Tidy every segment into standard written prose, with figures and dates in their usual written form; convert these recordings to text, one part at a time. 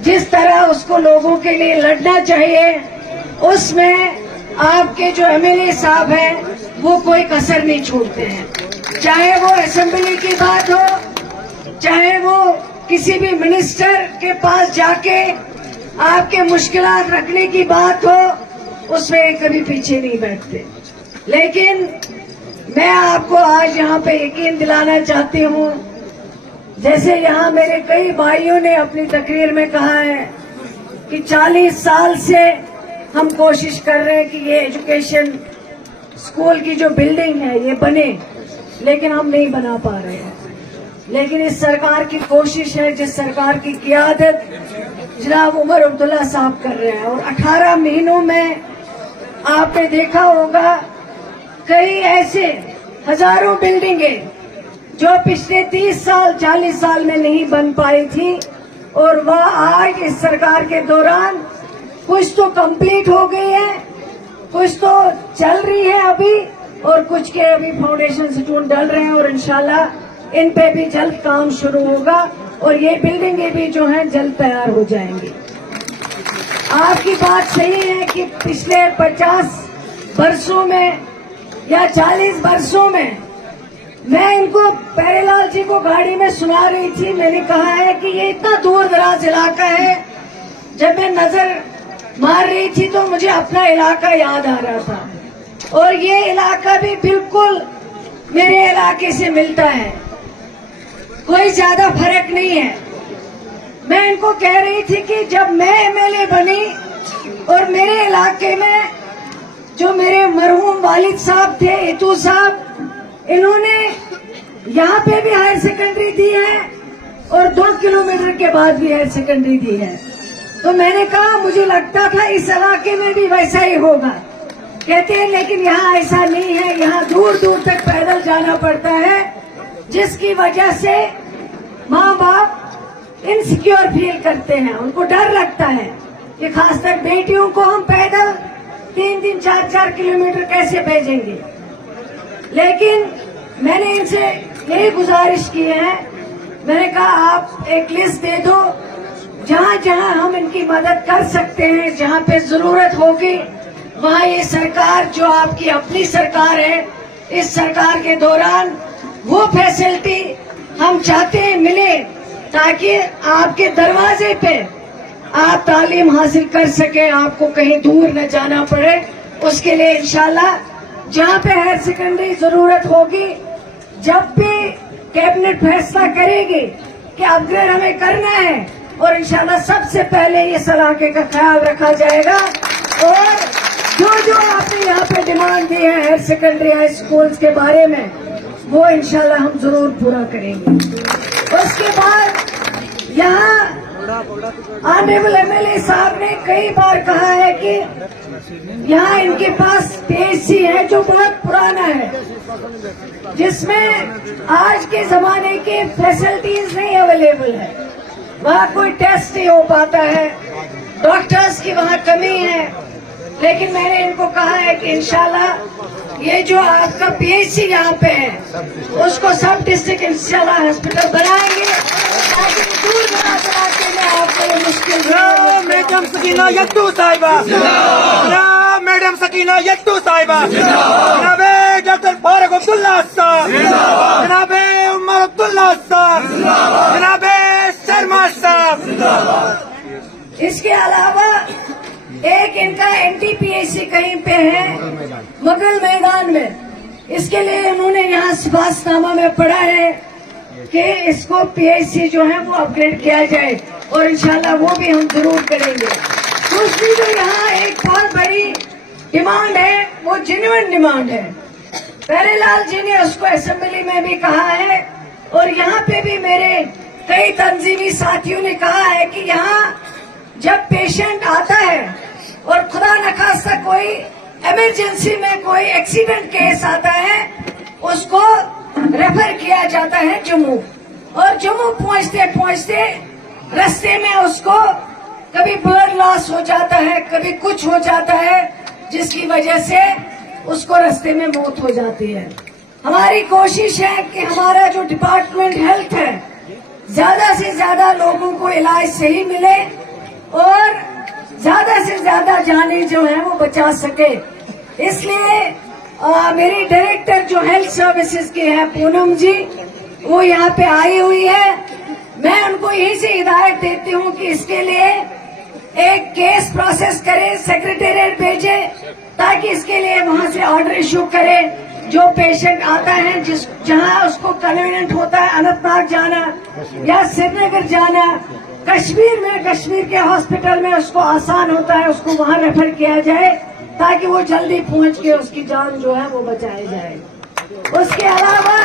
जिस तरह उसको लोगों के लिए लड़ना चाहिए, उसमें आपके जो एमएलए साहब हैं वो कोई कसर नहीं छोड़ते हैं। चाहे वो असेंबली की बात हो, चाहे वो किसी भी मिनिस्टर के पास जाके आपके मुश्किलात रखने की बात हो, उसमें कभी पीछे नहीं बैठते। लेकिन मैं आपको आज यहाँ पे यकीन दिलाना चाहती हूँ, जैसे यहाँ मेरे कई भाइयों ने अपनी तकरीर में कहा है कि 40 साल से हम कोशिश कर रहे हैं कि ये एजुकेशन स्कूल की जो बिल्डिंग है ये बने, लेकिन हम नहीं बना पा रहे हैं। लेकिन इस सरकार की कोशिश है, जिस सरकार की क़ियादत जनाब उमर अब्दुल्ला साहब कर रहे हैं, और 18 महीनों में आपने देखा होगा कई ऐसे हजारों बिल्डिंगें जो पिछले 30 साल 40 साल में नहीं बन पाई थी, और वह आज इस सरकार के दौरान कुछ तो कंप्लीट हो गई है, कुछ तो चल रही है अभी, और कुछ के अभी फाउंडेशन स्टोन डल रहे हैं, और इंशाल्लाह इन पे भी जल्द काम शुरू होगा और ये बिल्डिंगें भी जो हैं जल्द तैयार हो जाएंगी। आपकी बात सही है कि पिछले 50 वर्षों में या 40 वर्षों में, मैं इनको प्यारेलाल जी को गाड़ी में सुना रही थी, मैंने कहा है कि ये इतना दूर दराज इलाका है, जब मैं नजर मार रही थी तो मुझे अपना इलाका याद आ रहा था, और ये इलाका भी बिल्कुल मेरे इलाके से मिलता है, कोई ज्यादा फर्क नहीं है। मैं इनको कह रही थी कि जब मैं एमएलए बनी और मेरे इलाके में जो मेरे मरहूम वालिद साहब थे, इतू साहब, इन्होंने यहाँ पे भी हायर सेकेंडरी दी है और 2 किलोमीटर के बाद भी हायर सेकेंडरी दी है। तो मैंने कहा मुझे लगता था इस इलाके में भी वैसा ही होगा। कहते हैं लेकिन यहाँ ऐसा नहीं है, यहाँ दूर दूर तक पैदल जाना पड़ता है, जिसकी वजह से माँ बाप इनसिक्योर फील करते हैं, उनको डर लगता है कि खासकर बेटियों को हम पैदल 3-3, 4-4 किलोमीटर कैसे भेजेंगे। लेकिन मैंने इनसे यही गुजारिश की है, मैंने कहा आप एक लिस्ट दे दो, जहाँ जहाँ हम इनकी मदद कर सकते हैं, जहाँ पे जरूरत होगी वहाँ ये सरकार जो आपकी अपनी सरकार है, इस सरकार के दौरान वो फैसिलिटी हम चाहते हैं मिले, ताकि आपके दरवाजे पे आप तालीम हासिल कर सके, आपको कहीं दूर न जाना पड़े। उसके लिए इंशाल्लाह जहाँ पे हायर सेकेंडरी जरूरत होगी, जब भी कैबिनेट फैसला करेगी कि अपग्रेड हमें करना है, और इंशाल्लाह सबसे पहले इस इलाके का ख्याल रखा जाएगा, और जो आपने यहाँ पे डिमांड दी है हायर सेकेंडरी हाई स्कूल्स के बारे में, वो इंशाल्लाह हम जरूर पूरा करेंगे। उसके बाद यहाँ ऑनरेबल एमएलए साहब ने कई बार कहा है कि यहाँ इनके पास पीएचसी है जो बहुत पुराना है, जिसमें आज के जमाने की फैसिलिटीज नहीं अवेलेबल है, वहाँ कोई टेस्ट नहीं हो पाता है, डॉक्टर्स की वहाँ कमी है। लेकिन मैंने इनको कहा है कि इंशाल्लाह ये जो आपका पीएचसी यहाँ पे है, उसको सब डिस्ट्रिक्ट इंशाल्लाह हॉस्पिटल बनाएंगे, ताकि दूर दराज इलाके में आपको ये मुश्किल मैडम सकीना यट्टू साहिबा, मैडम सकीना यट्टू साहिबा, जनाबे डॉक्टर फारूक अब्दुल्ला साहब, जनाबे उमर अब्दुल्ला साहब, जनाबे शर्मा साहब। इसके अलावा एक इनका एनटीपीएससी कहीं पे है मुगल मैदान में, इसके लिए उन्होंने यहाँ सिफारिशनामा में पढ़ा है कि इसको पीएचसी जो है वो अपग्रेड किया जाए, और इंशाल्लाह वो भी हम जरूर करेंगे। दूसरी जो यहाँ एक बहुत बड़ी डिमांड है, वो जेन्युइन डिमांड है, प्यारेलाल जी ने उसको असेंबली में भी कहा है, और यहाँ पे भी मेरे कई तंजीमी साथियों ने कहा है कि यहाँ जब पेशेंट आता है और खुदा न खास्ता कोई इमरजेंसी में कोई एक्सीडेंट केस आता है, उसको रेफर किया जाता है जम्मू, और जम्मू पहुंचते पहुंचते रास्ते में उसको कभी ब्लड लॉस हो जाता है, कभी कुछ हो जाता है, जिसकी वजह से उसको रास्ते में मौत हो जाती है। हमारी कोशिश है कि हमारा जो डिपार्टमेंट हेल्थ है, ज्यादा से ज्यादा लोगों को इलाज सही मिले, ज्यादा जाने जो है वो बचा सके। इसलिए मेरी डायरेक्टर जो हेल्थ सर्विसेज की है पूनम जी, वो यहाँ पे आई हुई है। मैं उनको यही से हिदायत देती हूँ कि इसके लिए एक केस प्रोसेस करे, सेक्रेटेरिएट भेजे, ताकि इसके लिए वहाँ से ऑर्डर इशू करे। जो पेशेंट आता है जहाँ उसको कन्वीनियंट होता है अनंतनाग जाना या श्रीनगर जाना, कश्मीर के हॉस्पिटल में उसको आसान होता है, उसको वहाँ रेफर किया जाए ताकि वो जल्दी पहुँच के उसकी जान जो है वो बचाई जाए। उसके अलावा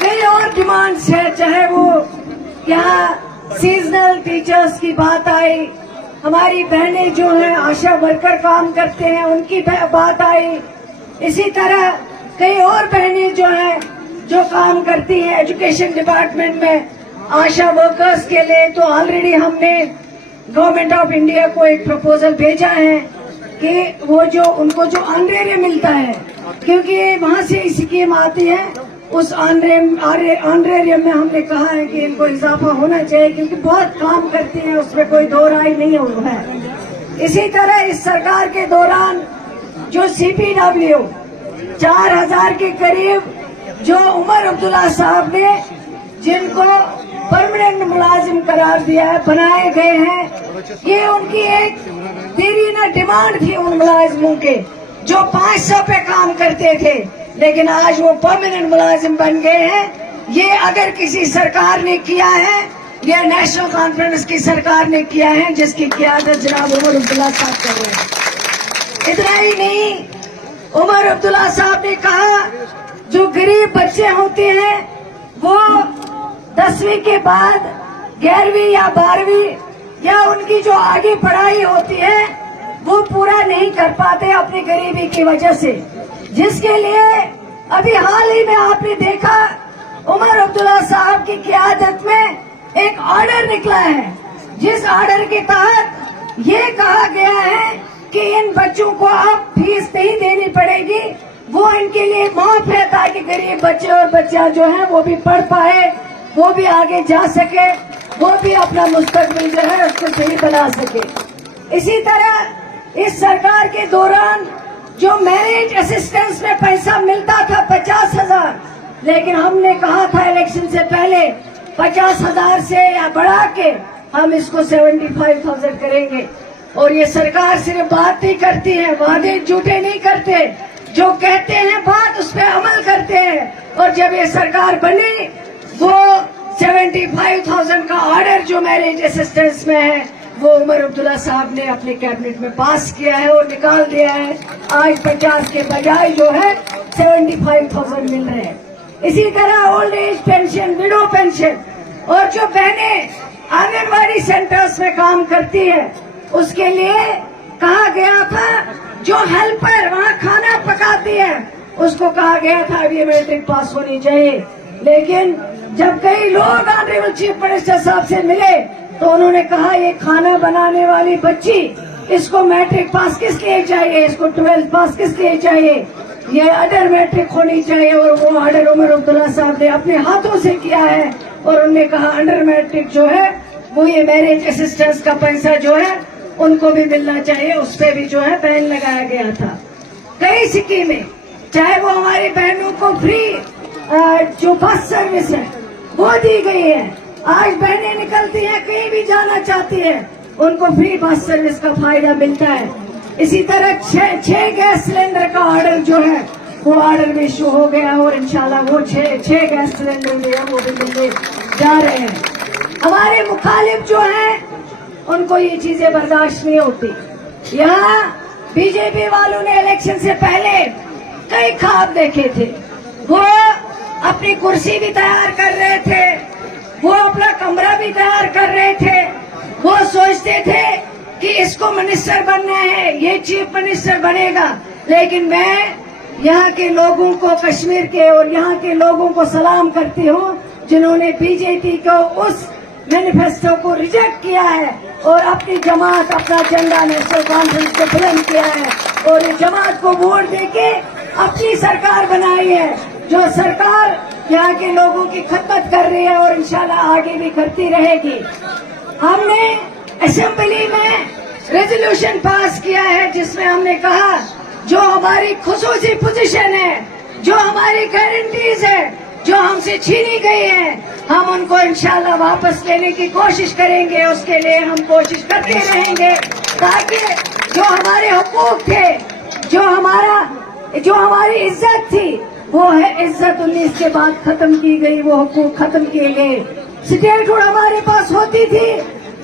कई और डिमांड्स है, चाहे वो यहाँ सीजनल टीचर्स की बात आई, हमारी बहनें जो हैं आशा वर्कर काम करते हैं उनकी बात आई, इसी तरह कई और बहनें जो हैं जो काम करती हैं एजुकेशन डिपार्टमेंट में आशा वर्कर्स के लिए। तो ऑलरेडी हमने गवर्नमेंट ऑफ इंडिया को एक प्रपोजल भेजा है कि वो जो उनको जो ऑनरेरियम मिलता है, क्योंकि वहाँ से स्कीम आती है, उस ऑनरेरियम में हमने कहा है कि इनको इजाफा होना चाहिए, क्योंकि बहुत काम करती हैं, उसमें कोई दो राय नहीं हुआ है। इसी तरह इस सरकार के दौरान जो CPW 4000 के करीब जो उमर अब्दुल्ला साहब ने जिनको परमानेंट मुलाजिम करार दिया है, बनाए गए हैं, ये उनकी एक देरीना डिमांड थी उन मुलाजिमों के जो 500 पे काम करते थे, लेकिन आज वो परमानेंट मुलाजिम बन गए हैं। ये अगर किसी सरकार ने किया है, ये नेशनल कॉन्फ्रेंस की सरकार ने किया है, जिसकी क़ियादत जनाब उमर अब्दुल्ला साहब कर रहे हैं। इतना ही नहीं, उमर अब्दुल्ला साहब ने कहा जो गरीब बच्चे होते हैं वो 10वीं के बाद 11वीं या 12वीं या उनकी जो आगे पढ़ाई होती है वो पूरा नहीं कर पाते अपनी गरीबी की वजह से, जिसके लिए अभी हाल ही में आपने देखा उमर अब्दुल्ला साहब की क़ियादत में एक ऑर्डर निकला है, जिस ऑर्डर के तहत ये कहा गया है कि इन बच्चों को अब फीस नहीं देनी पड़ेगी, वो इनके लिए माफ है, ताकि गरीब बच्चे और बच्चा जो है वो भी पढ़ पाए, वो भी आगे जा सके, वो भी अपना मुस्तकबिल जो है उसको सही बना सके। इसी तरह इस सरकार के दौरान जो मैरिज असिस्टेंस में पैसा मिलता था 50,000, लेकिन हमने कहा था इलेक्शन से पहले 50,000 से या बढ़ा के हम इसको 75,000 करेंगे। और ये सरकार सिर्फ बात नहीं करती है, वादे झूठे नहीं करते, जो कहते हैं बात उस पर अमल करते हैं। और जब ये सरकार बनी वो 75,000 का ऑर्डर जो मैरिज असिस्टेंस में है वो उमर अब्दुल्ला साहब ने अपने कैबिनेट में पास किया है और निकाल दिया है। आज 50 के बजाय जो है 75,000 मिल रहे हैं। इसी तरह old age pension, window pension, और जो बहनें आंगनबाड़ी सेंटर्स में काम करती है उसके लिए कहा गया था जो हेल्पर वहाँ खाना पकाती है उसको कहा गया था अब ये मैट्रिक पास होनी चाहिए। लेकिन जब कई लोग ऑनरेबल चीफ मिनिस्टर साहब से मिले तो उन्होंने कहा ये खाना बनाने वाली बच्ची, इसको मैट्रिक पास किस लिए चाहिए, इसको 12th पास किस लिए चाहिए, ये अंडर मैट्रिक होनी चाहिए। और वो ऑर्डर उमर अब्दुल्ला साहब ने अपने हाथों से किया है और उन्होंने कहा अंडर मैट्रिक जो है वो ये मैरिज असिस्टेंस का पैसा जो है उनको भी मिलना चाहिए, उस पर भी जो है बैन लगाया गया था। कई स्कीमें, चाहे वो हमारी बहनों को फ्री जो बस सर्विस है वो दी गई है। आज बहनें निकलती हैं कहीं भी जाना चाहती है उनको फ्री बस सर्विस का फायदा मिलता है। इसी तरह 6 गैस सिलेंडर का ऑर्डर जो है वो ऑर्डर भी इशू हो गया और इंशाल्लाह वो 6 गैस सिलेंडर जो है वो भी मिलने जा रहे हैं। हमारे मुखालिफ जो है उनको ये चीजें बर्दाश्त नहीं होती। यहाँ बीजेपी वालों ने इलेक्शन से पहले कई ख्वाब देखे थे, वो अपनी कुर्सी भी तैयार कर रहे थे, वो अपना कमरा भी तैयार कर रहे थे, वो सोचते थे कि इसको मिनिस्टर बनना है, ये चीफ मिनिस्टर बनेगा। लेकिन मैं यहाँ के लोगों को, कश्मीर के और यहाँ के लोगों को सलाम करती हूँ जिन्होंने बीजेपी को उस मैनिफेस्टो को रिजेक्ट किया है और अपनी जमात, अपना झंडा नेशनल कॉन्फ्रेंस को बुलंद किया है और इस जमात को वोट देके अपनी सरकार बनाई है, जो सरकार यहाँ के लोगों की खिदमत कर रही है और इंशाल्लाह आगे भी करती रहेगी। हमने असेंबली में रेजोल्यूशन पास किया है जिसमें हमने कहा जो हमारी खुसूसी पोजीशन है, जो हमारी गारंटीज है, जो हमसे छीनी गई है, हम उनको इंशाल्लाह वापस लेने की कोशिश करेंगे। उसके लिए हम कोशिश करते रहेंगे ताकि जो हमारे हुकूक थे, जो हमारी इज्जत थी, वो है इज्जत 19 के बाद खत्म की गई, वो हुकूक खत्म किए गए। स्टेटहुड हमारे पास होती थी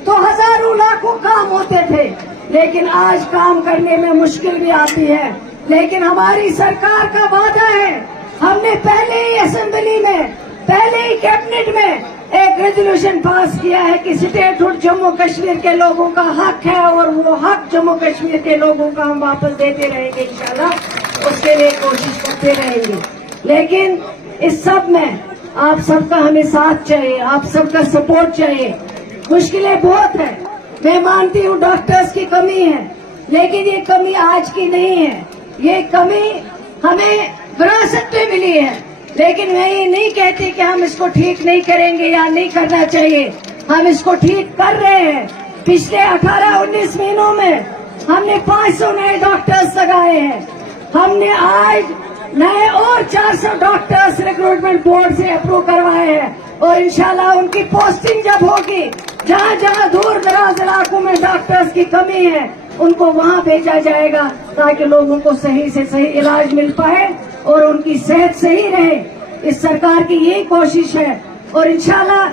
तो हजारों लाखों काम होते थे, लेकिन आज काम करने में मुश्किल भी आती है। लेकिन हमारी सरकार का वादा है, हमने पहले ही असेंबली में, पहले ही कैबिनेट में एक रेजोल्यूशन पास किया है कि स्टेटहुड जम्मू कश्मीर के लोगों का हक है और वो हक जम्मू कश्मीर के लोगों का हम वापस देते रहेंगे इंशाल्लाह। उसके लिए कोशिश करते रहेंगे। लेकिन इस सब में आप सबका हमें साथ चाहिए, आप सबका सपोर्ट चाहिए। मुश्किलें बहुत है, मैं मानती हूँ डॉक्टर्स की कमी है, लेकिन ये कमी आज की नहीं है, ये कमी हमें विरासत में मिली है। लेकिन मैं ये नहीं कहती कि हम इसको ठीक नहीं करेंगे या नहीं करना चाहिए, हम इसको ठीक कर रहे हैं। पिछले 18-19 महीनों में हमने 500 नए डॉक्टर्स लगाए हैं। हमने आज नए और 400 डॉक्टर्स रिक्रूटमेंट बोर्ड से अप्रूव करवाए हैं और इंशाल्लाह उनकी पोस्टिंग जब होगी, जहाँ जहाँ दूर दराज इलाकों में डॉक्टर्स की कमी है, उनको वहाँ भेजा जाएगा ताकि लोगों को सही से सही इलाज मिल पाए और उनकी सेहत सही रहे। इस सरकार की यही कोशिश है और इंशाल्लाह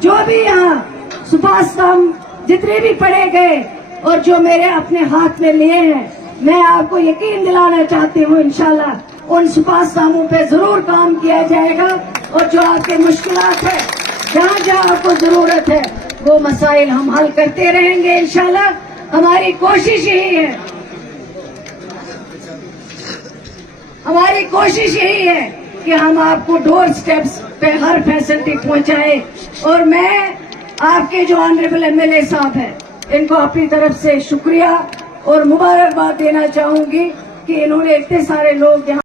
जो भी यहाँ सुभाष स्तंभ जितने भी पढ़े गए और जो मेरे अपने हाथ में लिए हैं, मैं आपको यकीन दिलाना चाहती हूँ इंशाल्लाह उन सुभाष स्तंभों पे जरूर काम किया जाएगा और जो आपके मुश्किलात है, जहाँ जहाँ आपको जरूरत है, वो मसाइल हम हल करते रहेंगे इंशाल्लाह। हमारी कोशिश यही है, हमारी कोशिश यही है कि हम आपको डोर स्टेप्स पे हर फैसिलिटी पहुंचाए। और मैं आपके जो ऑनरेबल एमएलए साहब हैं, इनको अपनी तरफ से शुक्रिया और मुबारकबाद देना चाहूंगी कि इन्होंने इतने सारे लोग यहाँ